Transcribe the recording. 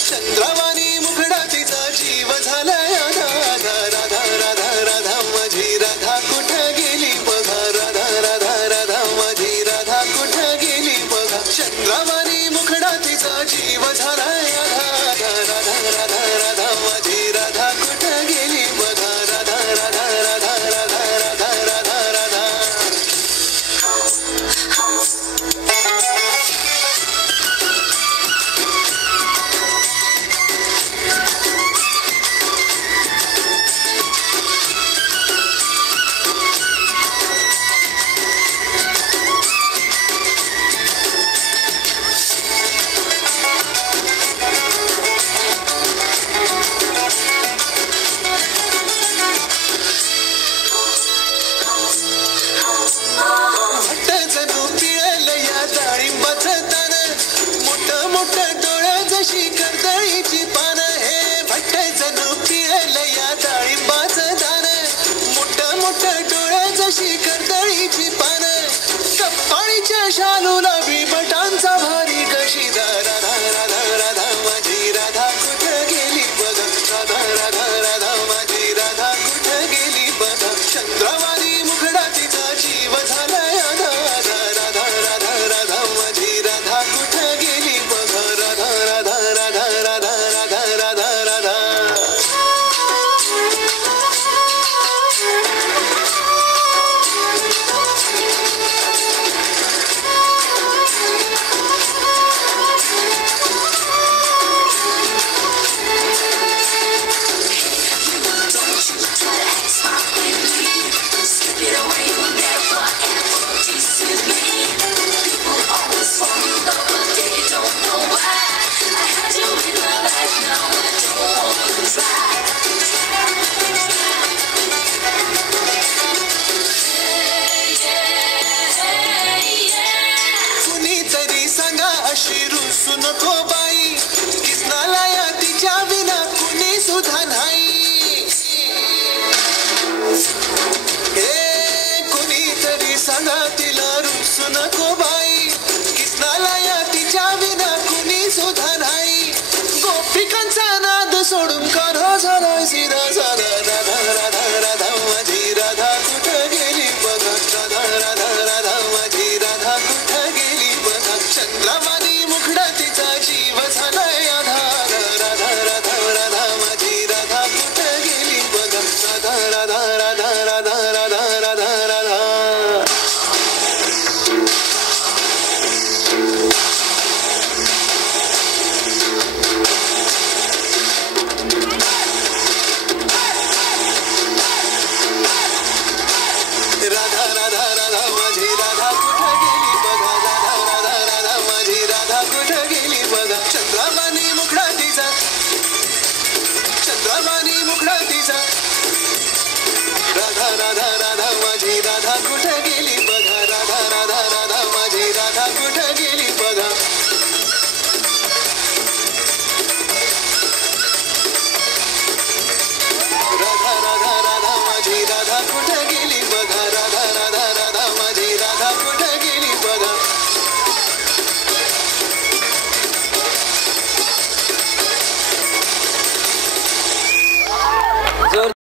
चंद्रवाणी मुखडा तिचा जीव झालाय राधा राधा राधा राधा माझी राधा कुठं गेली बघा राधा राधा राधा माझी राधा कुठं गेली बघा चंद्रवाणी मुखडा तिचा जीव झालाय राधा राधा राधा राधा माझी राधा कुठं गेली बघा राधा राधा राधा राधा राधा राधा राधा जशी कर्दळीची पानं हे भट्ट जणू पिळलं या डाळिंबाचं दान मोठं मोठं डोळं जशी कर्दळीची पानं कपाळीच्या शालूला बिबटांचा भारी कशी राधा राधा राधा माझी राधा कुठं गेली बघा राधा राधा राधा माझी राधा कुठं गेली बघा चंद्रवाणी मुखडा तिचा जीव झालाय राधा राधा राधा राधा माझी राधा कुठं गेली बघा राधा राधा राधा राधा राधा राधा राधा अशी रुसू नको बाई किसनाला या तिच्या विना कुणी सुद्धा नाही हे कुणीतरी सांगा तिला रुसू नको बाई किसनाला या तिच्या विना कुणी सुद्धा नाही गोपिकांचा नाद सोडून करो झाला सीधा साधा राधा राधा राधा माझी राधा कुठं गेली बघा राधा राधा राधा माझी राधा कुठं गेली बघा चंद्रवाणी मुखडा तिचा जीव झालाय राधा राधा राधा राधा माझी राधा कुठं गेली बघा राधा राधा राधा राधा राधा राधा राधा राधा राधा राधा माझी राधा कुठं गेली बघा राधा राधा राधा माझी राधा कुठं गेली बघा चंद्रवाणी मुखडा तिचा चंद्रवाणी मुखडा तिचा राधा राधा राधा माझी राधा कुठं गेली बघा राधा राधा राधा माझी राधा कुठं